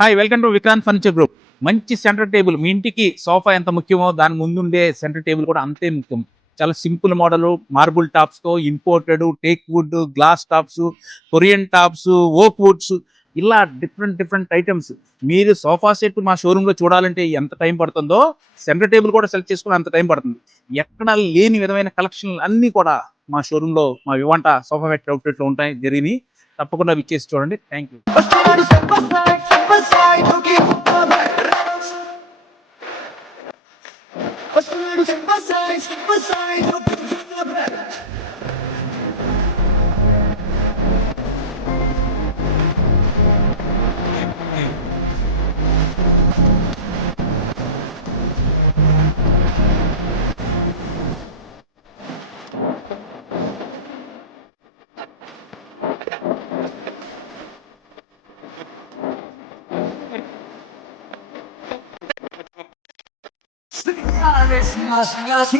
Hi! Welcome to Vikrant furniture group. మంచి centre table మీ ఇంటికి sofa ఎంత ముఖ్యమో దాని ముందుండే సెంటర్ టేబుల్ కూడా అంతే ముఖ్యం. చాలా సింపుల్ మోడలు, మార్బుల్ టాప్స్‌తో imported, teak wood, glass tops, Corian tops, oak woods ఇలా డిఫరెంట్ ఐటెమ్స్. మీరు సోఫా సెట్ మా షోరూమ్‌లో చూడాలంటే ఎంత టైం పడుతుందో, సెంటర్ టేబుల్ కూడా సెలెక్ట్ చేసుకొని అంత టైం పడుతుంది. ఎక్కడ లేని విధమైన కలెక్షన్‌లు అన్నీ కూడా మా షోరూమ్‌లో మా వివాంట సోఫా ఫ్యాక్టరీ అవుట్‌లెట్‌లో ఉంటాయి జరిగినియి. తప్పకుండా విచ్చేసి చూడండి. Thank you. Step aside, you give the right. Step aside, you give the right. Sing,